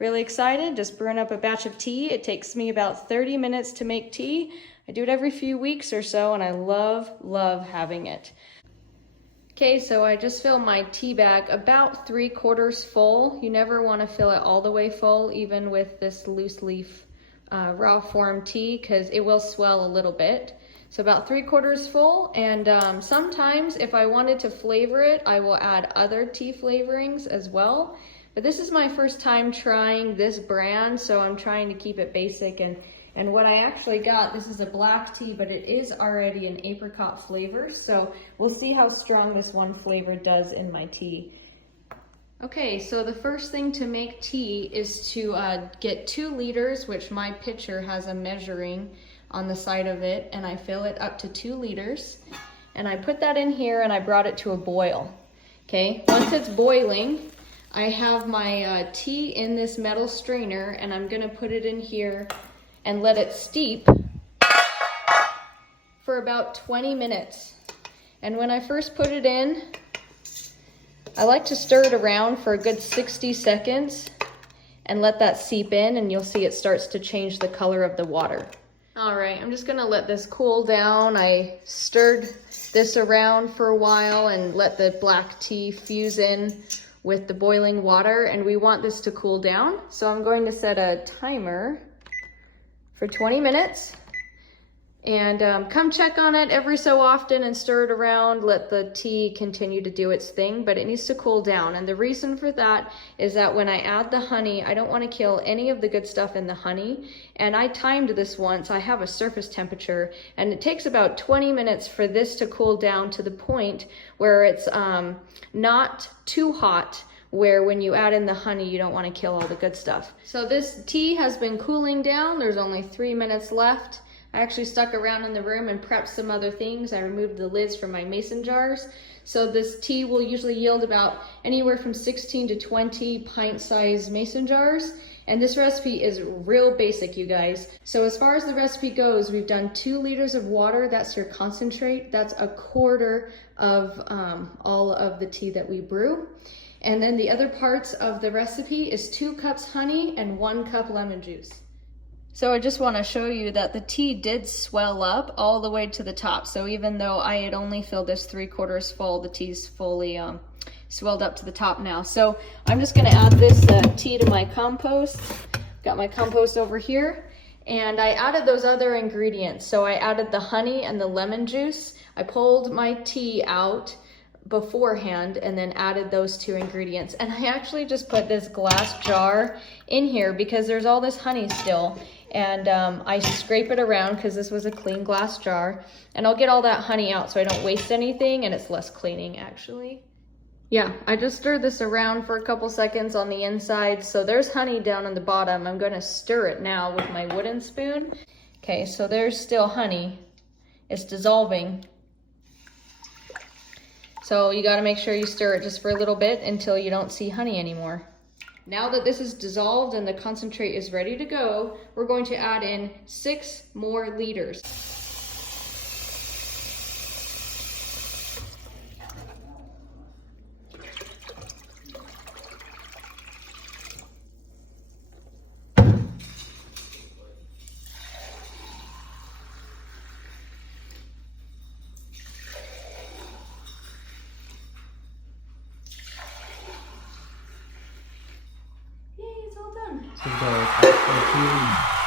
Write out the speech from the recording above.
Really excited, just brewing up a batch of tea. It takes me about 30 minutes to make tea. I do it every few weeks or so, and I love having it. Okay, so I just filled my tea bag about 3/4 full. You never want to fill it all the way full, even with this loose leaf raw form tea, because it will swell a little bit. So about 3/4 full, and sometimes if I wanted to flavor it, I will add other tea flavorings as well. But this is my first time trying this brand, so I'm trying to keep it basic. And what I actually got, this is a black tea, but it is already an apricot flavor. So we'll see how strong this one flavor does in my tea. Okay, so the first thing to make tea is to get 2 liters, which my pitcher has a measuring on the side of it, and I fill it up to 2 liters. And I put that in here and I brought it to a boil. Okay, once it's boiling, I have my tea in this metal strainer, and I'm gonna put it in here and let it steep for about 20 minutes. And when I first put it in, I like to stir it around for a good 60 seconds and let that seep in, and you'll see it starts to change the color of the water. All right, I'm just gonna let this cool down. I stirred this around for a while and let the black tea fuse in with the boiling water, and we want this to cool down. So I'm going to set a timer for 20 minutes and come check on it every so often and stir it around. Let the tea continue to do its thing, but it needs to cool down. And the reason for that is that when I add the honey, I don't want to kill any of the good stuff in the honey. And I timed this once. I have a surface temperature, and it takes about 20 minutes for this to cool down to the point where it's not too hot, where when you add in the honey, you don't want to kill all the good stuff. So this tea has been cooling down. There's only 3 minutes left. I actually stuck around in the room and prepped some other things. I removed the lids from my mason jars. So this tea will usually yield about anywhere from 16 to 20 pint-sized mason jars. And this recipe is real basic, you guys. So as far as the recipe goes, we've done 2 liters of water. That's your concentrate. That's 1/4 of all of the tea that we brew. And then the other parts of the recipe is 2 cups honey and 1 cup lemon juice. So I just want to show you that the tea did swell up all the way to the top. So even though I had only filled this 3/4 full, the tea's fully swelled up to the top now. So I'm just going to add this tea to my compost. Got my compost over here. And I added those other ingredients. So I added the honey and the lemon juice. I pulled my tea out beforehand and then added those 2 ingredients. And I actually just put this glass jar in here because there's all this honey still. And I scrape it around because this was a clean glass jar. And I'll get all that honey out so I don't waste anything, and it's less cleaning actually. Yeah, I just stirred this around for a couple seconds on the inside. So there's honey down on the bottom. I'm going to stir it now with my wooden spoon. Okay, so there's still honey. It's dissolving. So you got to make sure you stir it just for a little bit until you don't see honey anymore. Now that this is dissolved and the concentrate is ready to go, we're going to add in 6 more liters. Xin chào các anh chị.